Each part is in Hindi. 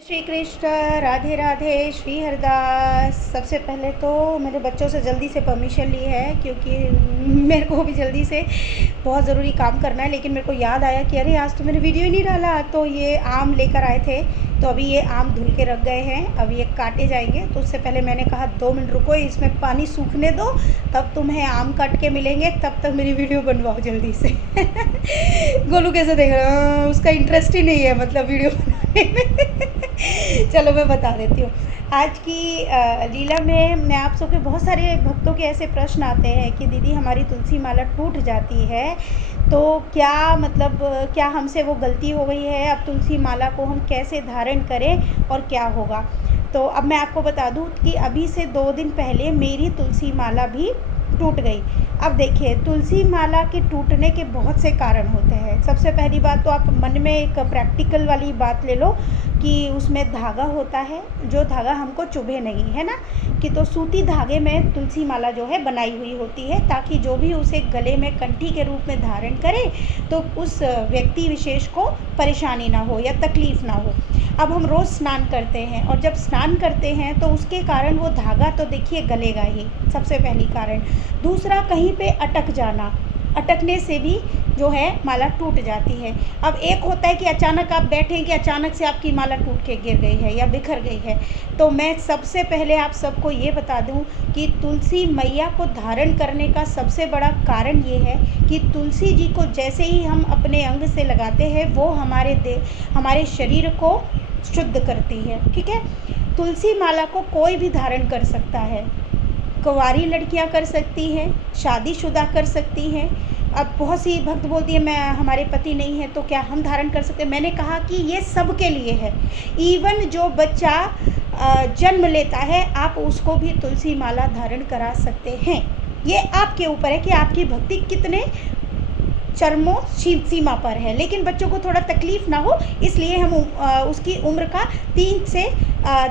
श्री कृष्ण, राधे राधे, श्री हरदास। सबसे पहले तो मेरे बच्चों से जल्दी से परमिशन ली है क्योंकि मेरे को भी जल्दी से बहुत ज़रूरी काम करना है। लेकिन मेरे को याद आया कि अरे आज तो मैंने वीडियो ही नहीं डाला। तो ये आम लेकर आए थे, तो अभी ये आम धुल के रख गए हैं, अभी ये काटे जाएंगे। तो उससे पहले मैंने कहा 2 मिनट रुको, इसमें पानी सूखने दो, तब तुम्हें आम काट के मिलेंगे, तब तक मेरी वीडियो बनवाओ जल्दी से। गोलू कैसे देख रहा, उसका इंटरेस्ट ही नहीं है मतलब वीडियो बनाने में। चलो मैं बता देती हूँ। आज की लीला में मैं आप सबके बहुत सारे भक्तों के ऐसे प्रश्न आते हैं कि दीदी हमारी तुलसी माला टूट जाती है, तो क्या मतलब क्या हमसे वो गलती हो गई है, अब तुलसी माला को हम कैसे धारण करें और क्या होगा। तो अब मैं आपको बता दूँ कि अभी से 2 दिन पहले मेरी तुलसी माला भी टूट गई। अब देखिए, तुलसी माला के टूटने के बहुत से कारण होते हैं। सबसे पहली बात तो आप मन में एक प्रैक्टिकल वाली बात ले लो कि उसमें धागा होता है, जो धागा हमको चुभे नहीं, है ना। कि तो सूती धागे में तुलसी माला जो है बनाई हुई होती है, ताकि जो भी उसे गले में कंठी के रूप में धारण करे तो उस व्यक्ति विशेष को परेशानी ना हो या तकलीफ़ ना हो। अब हम रोज़ स्नान करते हैं, और जब स्नान करते हैं तो उसके कारण वो धागा तो देखिए गलेगा ही, सबसे पहली कारण। दूसरा, कहीं पे अटक जाना, अटकने से भी जो है माला टूट जाती है। अब एक होता है कि अचानक आप बैठें कि अचानक से आपकी माला टूट के गिर गई है या बिखर गई है। तो मैं सबसे पहले आप सबको ये बता दूं कि तुलसी मैया को धारण करने का सबसे बड़ा कारण ये है कि तुलसी जी को जैसे ही हम अपने अंग से लगाते हैं, वो हमारे शरीर को शुद्ध करती है। ठीक है, तुलसी माला को कोई भी धारण कर सकता है। कुंवारी लड़कियां कर सकती हैं, शादीशुदा कर सकती हैं। अब बहुत सी भक्त बोलती है मैं हमारे पति नहीं है तो क्या हम धारण कर सकते हैं। मैंने कहा कि ये सब के लिए है। इवन जो बच्चा जन्म लेता है, आप उसको भी तुलसी माला धारण करा सकते हैं। ये आपके ऊपर है कि आपकी भक्ति कितने चरमों सीमा पर है। लेकिन बच्चों को थोड़ा तकलीफ़ ना हो, इसलिए हम उसकी उम्र का 3 से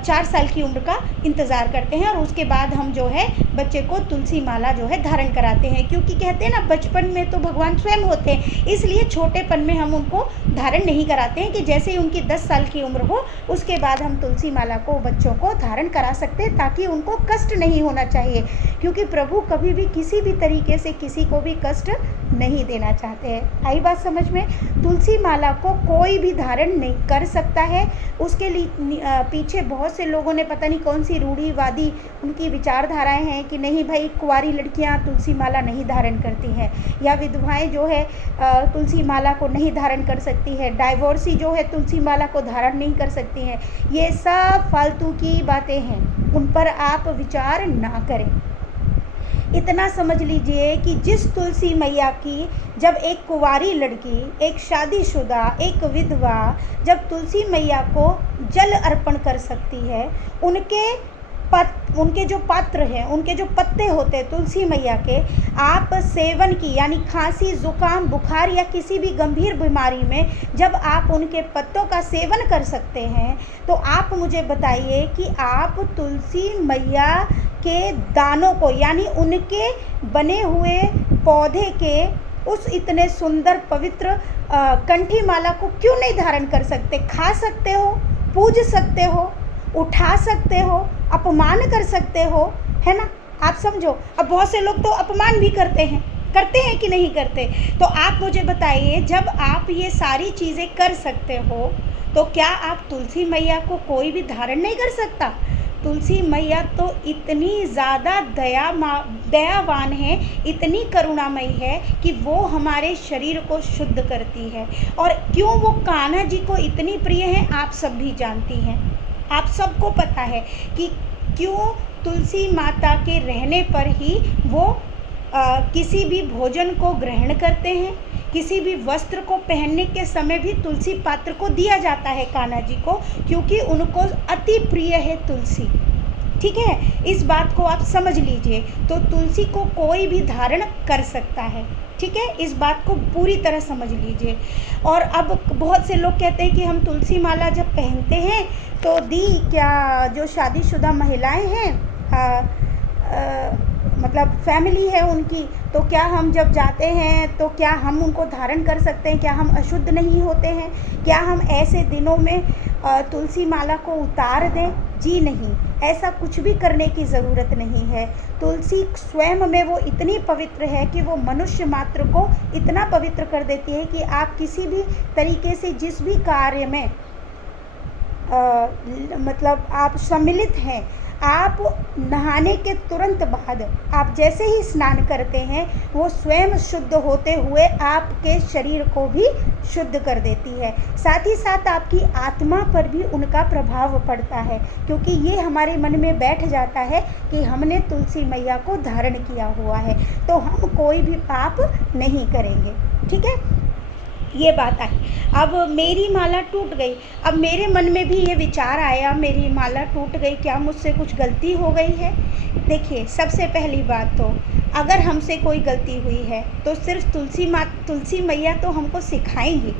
4 साल की उम्र का इंतज़ार करते हैं, और उसके बाद हम जो है बच्चे को तुलसी माला जो है धारण कराते हैं। क्योंकि कहते हैं ना, बचपन में तो भगवान स्वयं होते हैं, इसलिए छोटेपन में हम उनको धारण नहीं कराते हैं कि जैसे ही उनकी 10 साल की उम्र हो उसके बाद हम तुलसी माला को बच्चों को धारण करा सकते हैं, ताकि उनको कष्ट नहीं होना चाहिए। क्योंकि प्रभु कभी भी किसी भी तरीके से किसी को भी कष्ट नहीं देना चाहते हैं। आई बात समझ में। तुलसी माला को कोई भी धारण नहीं कर सकता है। उसके लिए पीछे बहुत से लोगों ने पता नहीं कौन सी रूढ़िवादी उनकी विचारधाराएं हैं कि नहीं भाई, कुंवारी लड़कियां तुलसी माला नहीं धारण करती हैं, या विधवाएं जो है तुलसी माला को नहीं धारण कर सकती है, डाइवोर्सी जो है तुलसी माला को धारण नहीं कर सकती हैं। ये सब फालतू की बातें हैं, उन पर आप विचार ना करें। इतना समझ लीजिए कि जिस तुलसी मैया की, जब एक कुंवारी लड़की, एक शादीशुदा, एक विधवा जब तुलसी मैया को जल अर्पण कर सकती है, उनके जो पात्र हैं, उनके जो पत्ते होते हैं तुलसी मैया के, आप सेवन की, यानी खांसी, जुकाम, बुखार या किसी भी गंभीर बीमारी में जब आप उनके पत्तों का सेवन कर सकते हैं, तो आप मुझे बताइए कि आप तुलसी मैया के दानों को, यानी उनके बने हुए पौधे के उस इतने सुंदर पवित्र कंठी माला को क्यों नहीं धारण कर सकते। खा सकते हो, पूज सकते हो, उठा सकते हो, अपमान कर सकते हो, है ना। आप समझो, अब बहुत से लोग तो अपमान भी करते हैं कि नहीं करते। तो आप मुझे बताइए, जब आप ये सारी चीज़ें कर सकते हो, तो क्या आप तुलसी मैया को कोई भी धारण नहीं कर सकता। तुलसी मैया तो इतनी ज़्यादा दयावान है, इतनी करुणामयी है कि वो हमारे शरीर को शुद्ध करती है। और क्यों वो कान्हा जी को इतनी प्रिय है, आप सब भी जानती हैं। आप सबको पता है कि क्यों तुलसी माता के रहने पर ही वो किसी भी भोजन को ग्रहण करते हैं, किसी भी वस्त्र को पहनने के समय भी तुलसी पात्र को दिया जाता है कान्हा जी को, क्योंकि उनको अति प्रिय है तुलसी। ठीक है, इस बात को आप समझ लीजिए। तो तुलसी को कोई भी धारण कर सकता है। ठीक है, इस बात को पूरी तरह समझ लीजिए। और अब बहुत से लोग कहते हैं कि हम तुलसी माला जब पहनते हैं तो दी क्या जो शादीशुदा महिलाएं हैं मतलब फैमिली है उनकी, तो क्या हम जब जाते हैं तो क्या हम उनको धारण कर सकते हैं? क्या हम अशुद्ध नहीं होते हैं? क्या हम ऐसे दिनों में तुलसी माला को उतार दें? जी नहीं, ऐसा कुछ भी करने की ज़रूरत नहीं है। तुलसी स्वयं में वो इतनी पवित्र है कि वो मनुष्य मात्र को इतना पवित्र कर देती है कि आप किसी भी तरीके से जिस भी कार्य में मतलब आप सम्मिलित हैं, आप नहाने के तुरंत बाद आप जैसे ही स्नान करते हैं, वो स्वयं शुद्ध होते हुए आपके शरीर को भी शुद्ध कर देती है। साथ ही साथ आपकी आत्मा पर भी उनका प्रभाव पड़ता है, क्योंकि ये हमारे मन में बैठ जाता है कि हमने तुलसी मैया को धारण किया हुआ है, तो हम कोई भी पाप नहीं करेंगे। ठीक है, ये बात आई। अब मेरी माला टूट गई। अब मेरे मन में भी ये विचार आया, मेरी माला टूट गई, क्या मुझसे कुछ गलती हो गई है? देखिए, सबसे पहली बात तो अगर हमसे कोई गलती हुई है तो सिर्फ तुलसी मैया तो हमको सिखाएंगी।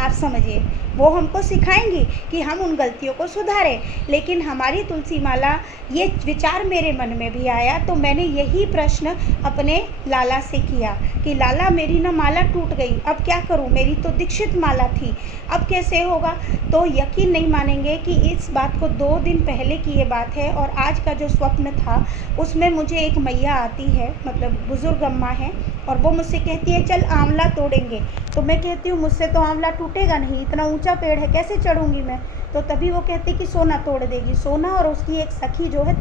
आप समझिए, वो हमको सिखाएंगी कि हम उन गलतियों को सुधारें। लेकिन हमारी तुलसी माला, ये विचार मेरे मन में भी आया, तो मैंने यही प्रश्न अपने लाला से किया कि लाला, मेरी ना माला टूट गई, अब क्या करूं? मेरी तो दीक्षित माला थी, अब कैसे होगा? तो यकीन नहीं मानेंगे कि इस बात को 2 दिन पहले की ये बात है, और आज का जो स्वप्न था उसमें मुझे एक मैया आती है, मतलब बुज़ुर्ग अम्मा है, और वो मुझसे कहती है चल आंवला तोड़ेंगे। तो मैं कहती हूँ मुझसे तो आंवला टूटेगा नहीं, इतना ऊंचा पेड़ है, कैसे चढ़ूँगी मैं? तो तभी वो कहती कि सोना तोड़ देगी। सोना और उसकी एक सखी जो है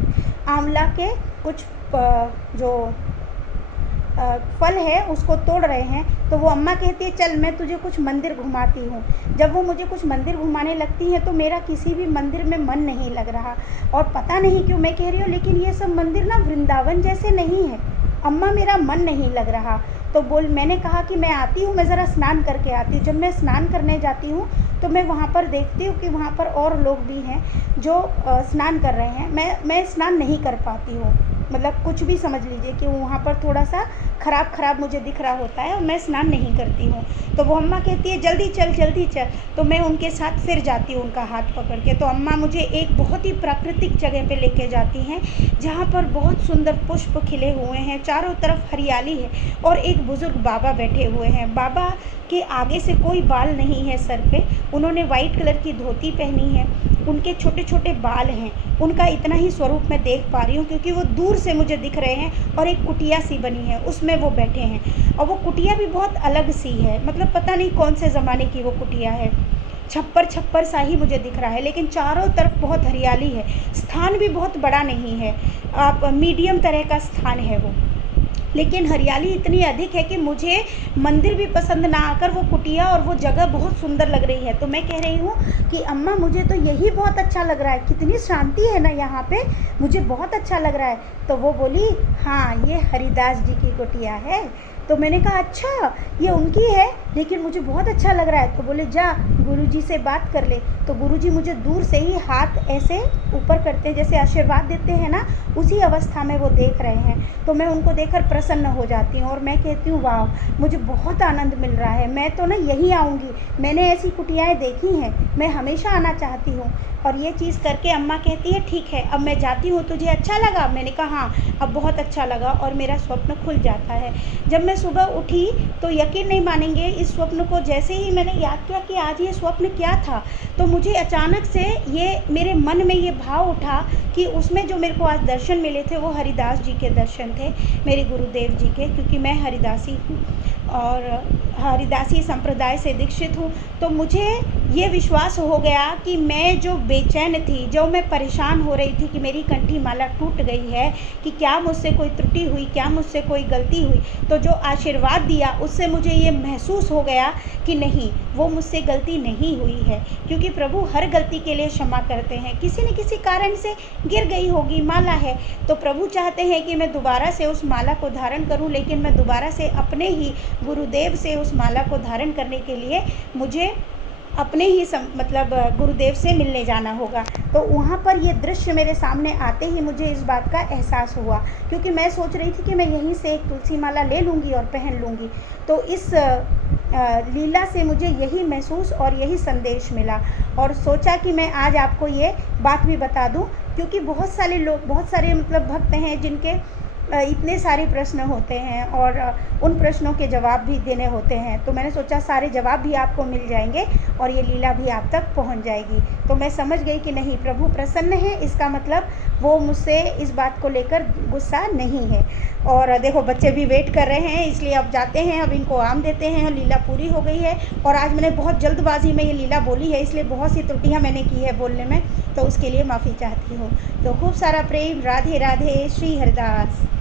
आंवला के कुछ जो फल है उसको तोड़ रहे हैं। तो वो अम्मा कहती है चल मैं तुझे कुछ मंदिर घुमाती हूँ। जब वो मुझे कुछ मंदिर घुमाने लगती हैं तो मेरा किसी भी मंदिर में मन नहीं लग रहा, और पता नहीं क्यों मैं कह रही हूँ, लेकिन ये सब मंदिर ना वृंदावन जैसे नहीं है अम्मा, मेरा मन नहीं लग रहा। तो मैंने कहा कि मैं आती हूँ, मैं ज़रा स्नान करके आती हूँ। जब मैं स्नान करने जाती हूँ तो मैं वहाँ पर देखती हूँ कि वहाँ पर और लोग भी हैं जो स्नान कर रहे हैं। मैं स्नान नहीं कर पाती हूँ, मतलब कुछ भी समझ लीजिए कि वहाँ पर थोड़ा सा खराब मुझे दिख रहा होता है और मैं स्नान नहीं करती हूँ। तो वो अम्मा कहती है जल्दी चल। तो मैं उनके साथ फिर जाती हूँ उनका हाथ पकड़ के। तो अम्मा मुझे एक बहुत ही प्राकृतिक जगह पे लेके जाती हैं, जहाँ पर बहुत सुंदर पुष्प खिले हुए हैं, चारों तरफ हरियाली है, और एक बुज़ुर्ग बाबा बैठे हुए हैं। बाबा के आगे से कोई बाल नहीं है सर पे, उन्होंने वाइट कलर की धोती पहनी है, उनके छोटे छोटे बाल हैं। उनका इतना ही स्वरूप मैं देख पा रही हूँ क्योंकि वो दूर से मुझे दिख रहे हैं, और एक कुटिया सी बनी है उसमें वो बैठे हैं, और वो कुटिया भी बहुत अलग सी है, मतलब पता नहीं कौन से ज़माने की वो कुटिया है। छप्पर सा ही मुझे दिख रहा है, लेकिन चारों तरफ बहुत हरियाली है। स्थान भी बहुत बड़ा नहीं है, आप मीडियम तरह का स्थान है वो, लेकिन हरियाली इतनी अधिक है कि मुझे मंदिर भी पसंद ना आकर वो कुटिया और वो जगह बहुत सुंदर लग रही है। तो मैं कह रही हूँ कि अम्मा मुझे तो यही बहुत अच्छा लग रहा है, कितनी शांति है ना यहाँ पे, मुझे बहुत अच्छा लग रहा है। तो वो बोली हाँ ये हरिदास जी की कुटिया है। तो मैंने कहा अच्छा ये उनकी है, लेकिन मुझे बहुत अच्छा लग रहा है। तो बोले जा गुरुजी से बात कर ले। तो गुरुजी मुझे दूर से ही हाथ ऐसे ऊपर करते हैं, जैसे आशीर्वाद देते हैं ना, उसी अवस्था में वो देख रहे हैं। तो मैं उनको देखकर प्रसन्न हो जाती हूँ और मैं कहती हूँ वाह मुझे बहुत आनंद मिल रहा है, मैं तो ना यहीं आऊँगी, मैंने ऐसी कुटियाएँ देखी हैं, मैं हमेशा आना चाहती हूँ। और ये चीज़ करके अम्मा कहती है ठीक है अब मैं जाती हूँ, तुझे अच्छा लगा? मैंने कहा हाँ अब बहुत अच्छा लगा, और मेरा स्वप्न खुल जाता है। जब मैं सुबह उठी तो यकीन नहीं मानेंगे, इस स्वप्न को जैसे ही मैंने याद किया कि आज ये स्वप्न क्या था, तो मुझे अचानक से ये मेरे मन में ये भाव उठा कि उसमें जो मेरे को आज दर्शन मिले थे वो हरिदास जी के दर्शन थे, मेरे गुरुदेव जी के, क्योंकि मैं हरिदासी हूँ और हरिदासी संप्रदाय से दीक्षित हूँ। तो मुझे ये विश्वास हो गया कि मैं जो बेचैन थी, जो मैं परेशान हो रही थी कि मेरी कंठी माला टूट गई है, कि क्या मुझसे कोई त्रुटि हुई, क्या मुझसे कोई गलती हुई, तो जो आशीर्वाद दिया उससे मुझे ये महसूस हो गया कि नहीं वो मुझसे गलती नहीं हुई है, क्योंकि प्रभु हर गलती के लिए क्षमा करते हैं। किसी न किसी कारण से गिर गई होगी, माला है, तो प्रभु चाहते हैं कि मैं दोबारा से उस माला को धारण करूं, लेकिन मैं दोबारा से अपने ही गुरुदेव से उस माला को धारण करने के लिए मुझे अपने ही मतलब गुरुदेव से मिलने जाना होगा। तो वहाँ पर ये दृश्य मेरे सामने आते ही मुझे इस बात का एहसास हुआ, क्योंकि मैं सोच रही थी कि मैं यहीं से एक तुलसी माला ले लूँगी और पहन लूँगी। तो इस लीला से मुझे यही महसूस और यही संदेश मिला, और सोचा कि मैं आज आपको ये बात भी बता दूं, क्योंकि बहुत सारे मतलब भक्त हैं जिनके इतने सारे प्रश्न होते हैं और उन प्रश्नों के जवाब भी देने होते हैं। तो मैंने सोचा सारे जवाब भी आपको मिल जाएंगे और ये लीला भी आप तक पहुंच जाएगी। तो मैं समझ गई कि नहीं, प्रभु प्रसन्न है, इसका मतलब वो मुझसे इस बात को लेकर गुस्सा नहीं है। और देखो बच्चे भी वेट कर रहे हैं, इसलिए अब जाते हैं, अब इनको आम देते हैं और लीला पूरी हो गई है। और आज मैंने बहुत जल्दबाजी में ये लीला बोली है, इसलिए बहुत सी त्रुटियाँ मैंने की है बोलने में, तो उसके लिए माफ़ी चाहती हूँ। तो खूब सारा प्रेम। राधे राधे। श्री हरिदास।